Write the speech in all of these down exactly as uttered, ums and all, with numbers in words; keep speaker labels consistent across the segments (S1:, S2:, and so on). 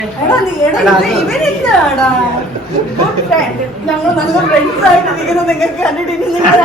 S1: ഞങ്ങൾ നല്ല ഫ്രണ്ട്സ് ആയിട്ട് നിൽക്കുന്നത് നിങ്ങൾക്ക് കണ്ടിട്ട് ഇനി നിങ്ങളെ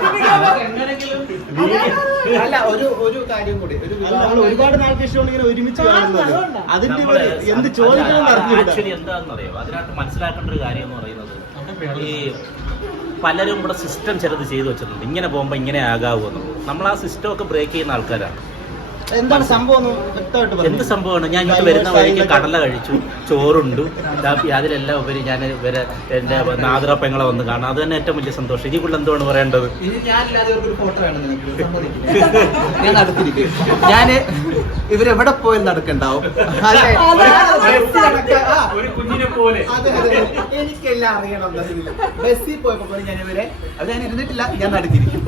S2: അല്ല ഒരു ഒരു കാര്യം കൂടി ഒരുപാട് നാൾക്ക് ശേഷം ഇങ്ങനെ ഒരുമിച്ച് കാണുന്നത് അതിന്റെ എന്ത് ചോദിക്കണം
S3: ആക്ച്വലി എന്താണെന്നറിയോ, അതിനകത്ത് മനസ്സിലാക്കേണ്ട ഒരു കാര്യം എന്ന് പറയുന്നത് ഈ പലരും ഇവിടെ സിസ്റ്റം ചിലത് ചെയ്തു വെച്ചിട്ടുണ്ട്, ഇങ്ങനെ പോകുമ്പോൾ ഇങ്ങനെ ആകാവുമെന്ന്. നമ്മൾ ആ സിസ്റ്റം ഒക്കെ ബ്രേക്ക് ചെയ്യുന്ന ആൾക്കാരാണ്.
S2: എന്താണ് സംഭവം
S3: എന്ത് സംഭവമാണ്? ഞാൻ ഇങ്ങോട്ട് വരുന്ന വഴിക്ക് കടല കഴിച്ചു, ചോറുണ്ടു, അതിലെല്ലാം ഉപരി ഞാൻ ഇവരെ എൻ്റെ നാദറ പെങ്ങളെ വന്ന് കാണാം. അത് തന്നെ ഏറ്റവും വലിയ സന്തോഷം. ഇതിൽ കൂടുതൽ എന്തുകൊണ്ട് പറയേണ്ടത്?
S2: ഞാൻ ഇവരെവിടെ പോയി നടക്കണ്ടാവും, എനിക്കെല്ലാം അറിയണം. ബസ്സിൽ പോയപ്പോ ഞാൻ ഇവരെ അത് ഞാൻ ഇരുന്നിട്ടില്ല, ഞാൻ നടത്തിയിരിക്കും.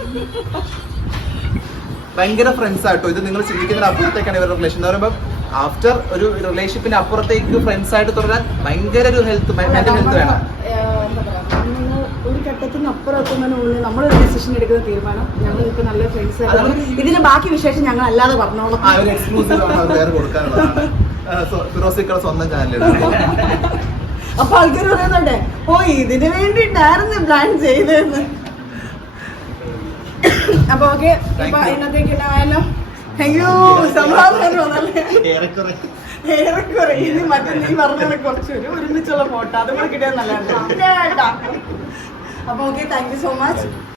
S2: ഭയങ്കര ഫ്രണ്ട്സ് ആട്ടോ. ഇത് നിങ്ങൾ ചിന്തിക്കുന്നതിന് അപ്പുറത്തേക്കാണ് ഇവരുടെ റിലേഷൻ എന്ന് പറയുമ്പോൾ. ആഫ്റ്റർ ഒരു റിലേഷൻഷിപ്പിന്റെ അപ്പുറത്തേക്ക് ഫ്രണ്ട്സ് ആയിട്ട് തുടരാൻ ഭയങ്കര ഒരു ഹെൽത്ത് മെന്റൽ ഹെൽത്ത് വേണം.
S1: ഒരു ഘട്ടത്തിന് അപ്പുറം എത്തുന്നതിനുള്ളിൽ നമ്മളൊരു ഡിസിഷൻ എടുക്കുന്ന തീരുമാനം ഞങ്ങൾ ഇപ്പൊ നല്ല ഫ്രണ്ട്സ്. ഇതിന്റെ ബാക്കി വിശേഷം ഞങ്ങൾ അല്ലാതെ പറഞ്ഞോളാം.
S2: ഒരു എക്സ്ക്ലൂസീവ് വേറെ കൊടുക്കാനുള്ളതാണ്. ഫിറോസിക്കളുടെ സ്വന്തം ചാനലിലാണ്.
S1: അപ്പൊ ആൾക്കാർ പറയുന്നുണ്ടേ, ഓ ഇതിന് വേണ്ടിയിട്ടായിരുന്നു പ്ലാൻ ചെയ്തതെന്ന്. അപ്പൊ ഓക്കെ, ഇപ്പൊ ഇന്നത്തേക്ക് ആയാലും അയ്യോ സമാധാനം ഏറെക്കുറെ ഇനി മറ്റേ നീ പറഞ്ഞ കുറച്ച് ഒരു ഒരുമിച്ചുള്ള ഫോട്ടോ അതുകൂടെ കിട്ടിയാൽ നല്ലതാണ്. അപ്പൊ okay, thank you so much.